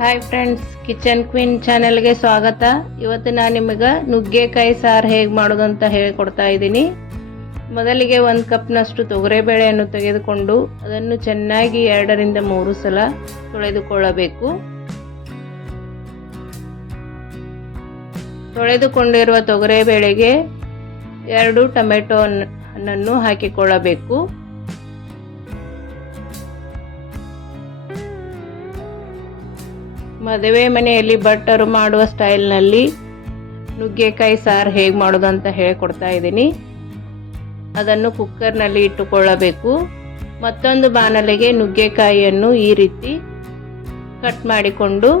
Hi friends, kitchen queen ಚಾನೆಲ್ಗೆ ಸ್ವಾಗತ. ಇವತ್ತು ನಾನು ನಿಮಗೆ ನುಗ್ಗೆಕಾಯಿ ಸಾರು ಹೇಗೆ ಮಾಡೋದು ಅಂತ ಹೇಳಿಕೊಡ್ತಾ ಇದ್ದೀನಿ. ಮೊದಲಿಗೆ 1 ಕಪ್ನಷ್ಟು ತೊಗರಿಬೇಳೆಯನ್ನು ತೆಗೆದುಕೊಂಡು ಅದನ್ನು ಚೆನ್ನಾಗಿ 2 ರಿಂದ 3 ಸಲ ತೊಳೆದುಕೊಳ್ಳಬೇಕು. ತೊಳೆದುಕೊಂಡಿರುವ ತೊಗರಿಬೇಳೆಗೆ 2 ಟೊಮೆಟೊ ಹಣ್ಣನ್ನು ಹಾಕಿಕೊಳ್ಳಬೇಕು. ಮದುವೆ ಮನೆಯಲ್ಲಿ ಭಟ್ಟರು ಮಾಡುವ ಸ್ಟೈಲ್ನಲ್ಲಿ ನುಗ್ಗೆಕಾಯಿ ಸಾರು ಹೇಗೆ ಮಾಡೋದು ಅಂತ ಹೇಳಿಕೊಡ್ತಾ ಇದ್ದೀನಿ. ಅದನ್ನು ಕುಕ್ಕರ್ನಲ್ಲಿ ಇಟ್ಟುಕೊಳ್ಳಬೇಕು. ಮತ್ತೊಂದು ಬಾಣಲೆಗೆ ನುಗ್ಗೆಕಾಯಿಯನ್ನು ಈ ರೀತಿ ಕಟ್ ಮಾಡಿಕೊಂಡು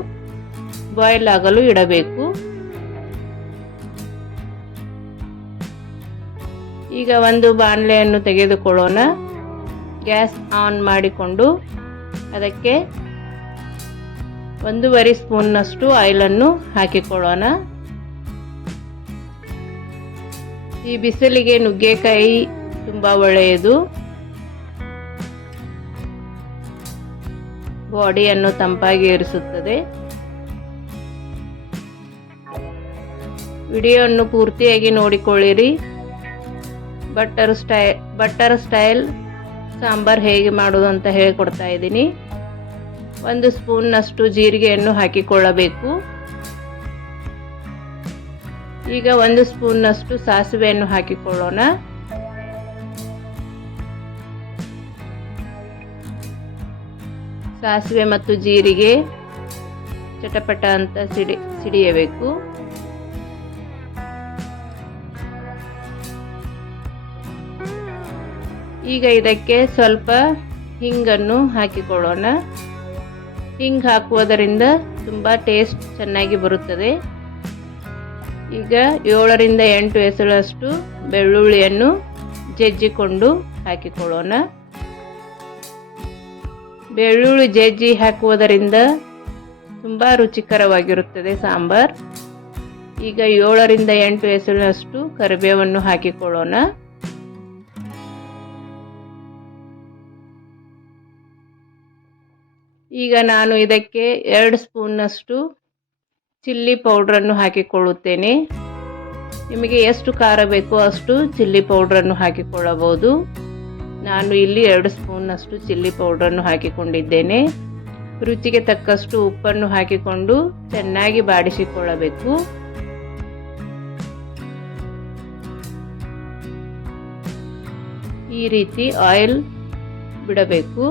ಬಾಯ್ಲ್ ಆಗಲು ಇಡಬೇಕು. ಈಗ ಒಂದು ಬಾಣಲೆಯನ್ನು ತೆಗೆದುಕೊಳ್ಳೋಣ. ಗ್ಯಾಸ್ ಆನ್ ಮಾಡಿಕೊಂಡು ಅದಕ್ಕೆ 1.5 ಸ್ಪೂನ್ನಷ್ಟು ಆಯಿಲನ್ನು ಹಾಕಿಕೊಳ್ಳೋಣ. ಈ ಬಿಸಿಲಿಗೆ ನುಗ್ಗೆಕಾಯಿ ತುಂಬ ಒಳ್ಳೆಯದು. ಬಾಡಿಯನ್ನು ತಂಪಾಗಿ ಇರಿಸುತ್ತದೆ. ವಿಡಿಯೋವನ್ನು ಪೂರ್ತಿಯಾಗಿ ನೋಡಿಕೊಳ್ಳಿರಿ. ಭಟ್ಟರ ಸ್ಟೈಲ್ ಸಾಂಬಾರ್ ಹೇಗೆ ಮಾಡೋದು ಅಂತ ಹೇಳಿಕೊಡ್ತಾ ಇದ್ದೀನಿ. 1 ಸ್ಪೂನ್ನಷ್ಟು ಜೀರಿಗೆಯನ್ನು ಹಾಕಿಕೊಳ್ಳಬೇಕು. ಈಗ 1 ಸ್ಪೂನ್ನಷ್ಟು ಸಾಸಿವೆಯನ್ನು ಹಾಕಿಕೊಳ್ಳೋಣ. ಸಾಸಿವೆ ಮತ್ತು ಜೀರಿಗೆ ಚಟಪಟ ಅಂತ ಸಿಡಿಯಬೇಕು. ಈಗ ಇದಕ್ಕೆ ಸ್ವಲ್ಪ ಹಿಂಗನ್ನು ಹಾಕಿಕೊಳ್ಳೋಣ. ಹಿಂಗ್ ಹಾಕುವುದರಿಂದ ತುಂಬ ಟೇಸ್ಟ್ ಚೆನ್ನಾಗಿ ಬರುತ್ತದೆ. ಈಗ 7 ರಿಂದ 8 ಎಸಳಷ್ಟು ಬೆಳ್ಳುಳ್ಳಿಯನ್ನು ಜಜ್ಜಿಕೊಂಡು ಹಾಕಿಕೊಳ್ಳೋಣ. ಬೆಳ್ಳುಳ್ಳಿ ಜಜ್ಜಿ ಹಾಕುವುದರಿಂದ ತುಂಬ ರುಚಿಕರವಾಗಿರುತ್ತದೆ ಸಾಂಬಾರ್. ಈಗ 7 ರಿಂದ 8 ಎಸಳಷ್ಟು ಕರಿಬೇವನ್ನು ಹಾಕಿಕೊಳ್ಳೋಣ. ಈಗ ನಾನು ಇದಕ್ಕೆ 2 ಸ್ಪೂನ್ನಷ್ಟು ಚಿಲ್ಲಿ ಪೌಡ್ರನ್ನು ಹಾಕಿಕೊಳ್ಳುತ್ತೇನೆ. ನಿಮಗೆ ಎಷ್ಟು ಖಾರ ಬೇಕೋ ಅಷ್ಟು ಚಿಲ್ಲಿ ಪೌಡ್ರನ್ನು ಹಾಕಿಕೊಳ್ಳಬಹುದು. ನಾನು ಇಲ್ಲಿ 2 ಸ್ಪೂನ್ನಷ್ಟು ಚಿಲ್ಲಿ ಪೌಡ್ರನ್ನು ಹಾಕಿಕೊಂಡಿದ್ದೇನೆ. ರುಚಿಗೆ ತಕ್ಕಷ್ಟು ಉಪ್ಪನ್ನು ಹಾಕಿಕೊಂಡು ಚೆನ್ನಾಗಿ ಬಾಡಿಸಿಕೊಳ್ಳಬೇಕು. ಈ ರೀತಿ ಆಯಿಲ್ ಬಿಡಬೇಕು.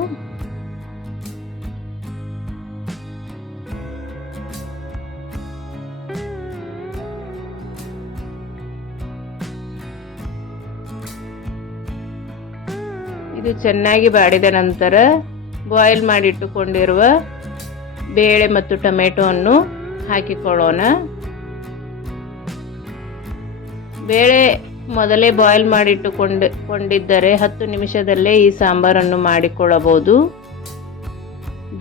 ಇದು ಚೆನ್ನಾಗಿ ಬಾಡಿದ ನಂತರ ಬಾಯ್ಲ್ ಮಾಡಿಟ್ಟುಕೊಂಡಿರುವ ಬೇಳೆ ಮತ್ತು ಟೊಮೆಟೊವನ್ನು ಹಾಕಿಕೊಳ್ಳೋಣ. ಬೇಳೆ ಮೊದಲೇ ಬಾಯ್ಲ್ ಮಾಡಿಟ್ಟುಕೊಂಡಿದ್ದರೆ 10 ನಿಮಿಷದಲ್ಲೇ ಈ ಸಾಂಬಾರನ್ನು ಮಾಡಿಕೊಳ್ಳಬಹುದು.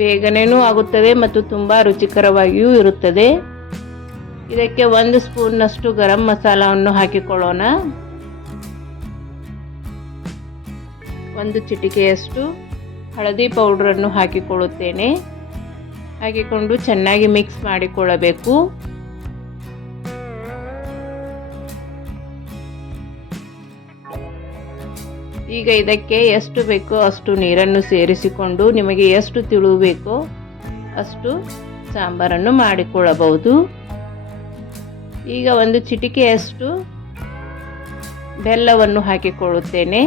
ಬೇಗನೇನೂ ಆಗುತ್ತದೆ ಮತ್ತು ತುಂಬ ರುಚಿಕರವಾಗಿಯೂ ಇರುತ್ತದೆ. ಇದಕ್ಕೆ 1 ಸ್ಪೂನ್ನಷ್ಟು ಗರಂ ಮಸಾಲವನ್ನು ಹಾಕಿಕೊಳ್ಳೋಣ. 1 ಚಿಟಿಕೆಯಷ್ಟು ಹಳದಿ ಪೌಡ್ರನ್ನು ಹಾಕಿಕೊಳ್ಳುತ್ತೇನೆ. ಹಾಕಿಕೊಂಡು ಚೆನ್ನಾಗಿ ಮಿಕ್ಸ್ ಮಾಡಿಕೊಳ್ಳಬೇಕು. ಈಗ ಇದಕ್ಕೆ ಎಷ್ಟು ಬೇಕೋ ಅಷ್ಟು ನೀರನ್ನು ಸೇರಿಸಿಕೊಂಡು ನಿಮಗೆ ಎಷ್ಟು ತಿಳು ಬೇಕೋ ಅಷ್ಟು ಸಾಂಬಾರನ್ನು ಮಾಡಿಕೊಳ್ಳಬಹುದು. ಈಗ 1 ಚಿಟಿಕೆಯಷ್ಟು ಬೆಲ್ಲವನ್ನು ಹಾಕಿಕೊಳ್ಳುತ್ತೇನೆ.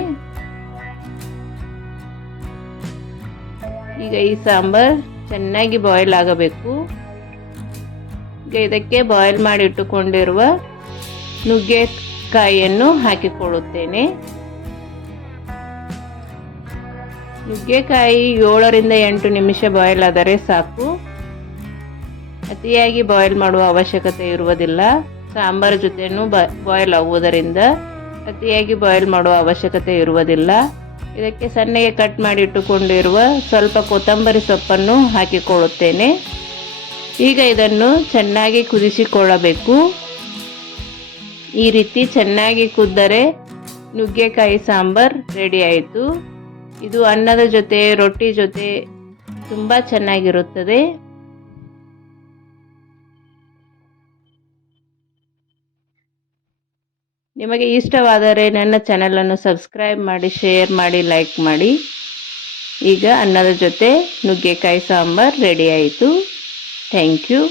ಈಗ ಈ ಸಾಂಬಾರ್ ಚೆನ್ನಾಗಿ ಬಾಯ್ಲ್ ಆಗಬೇಕು. ಈಗ ಇದಕ್ಕೆ ಬಾಯ್ಲ್ ಮಾಡಿ ಇಟ್ಟುಕೊಂಡಿರುವ ನುಗ್ಗೆಕಾಯಿಯನ್ನು ಹಾಕಿಕೊಳ್ಳುತ್ತೇನೆ. ನುಗ್ಗೆಕಾಯಿ 7 ರಿಂದ 8 ನಿಮಿಷ ಬಾಯ್ಲ್ ಆದರೆ ಸಾಕು. ಅತಿಯಾಗಿ ಬಾಯ್ಲ್ ಮಾಡುವ ಅವಶ್ಯಕತೆ ಇರುವುದಿಲ್ಲ. ಸಾಂಬಾರ್ ಜೊತೆನೂ ಬಾಯ್ಲ್ ಆಗುವುದರಿಂದ ಅತಿಯಾಗಿ ಬಾಯ್ಲ್ ಮಾಡುವ ಅವಶ್ಯಕತೆ ಇರುವುದಿಲ್ಲ. ಇದಕ್ಕೆ ಸಣ್ಣಗೆ ಕಟ್ ಮಾಡಿ ಇಟ್ಟುಕೊಂಡಿರುವ ಸ್ವಲ್ಪ ಕೊತ್ತಂಬರಿ ಸೊಪ್ಪನ್ನು ಹಾಕಿಕೊಳ್ಳುತ್ತೇನೆ. ಈಗ ಇದನ್ನು ಚೆನ್ನಾಗಿ ಕುದಿಸಿಕೊಳ್ಳಬೇಕು. ಈ ರೀತಿ ಚೆನ್ನಾಗಿ ಕುದ್ದರೆ ನುಗ್ಗೆಕಾಯಿ ಸಾಂಬಾರ್ ರೆಡಿ ಆಯಿತು. ಇದು ಅನ್ನದ ಜೊತೆ ರೊಟ್ಟಿ ಜೊತೆ ತುಂಬ ಚೆನ್ನಾಗಿರುತ್ತದೆ. ನಿಮಗೆ ಇಷ್ಟವಾದರೆ ನನ್ನ ಚಾನಲನ್ನು ಸಬ್ಸ್ಕ್ರೈಬ್ ಮಾಡಿ, ಶೇರ್ ಮಾಡಿ, ಲೈಕ್ ಮಾಡಿ. ಈಗ ಅನ್ನದ ಜೊತೆ ನುಗ್ಗೆಕಾಯಿ ಸಾಂಬಾರು ರೆಡಿ ಆಯಿತು. Thank you.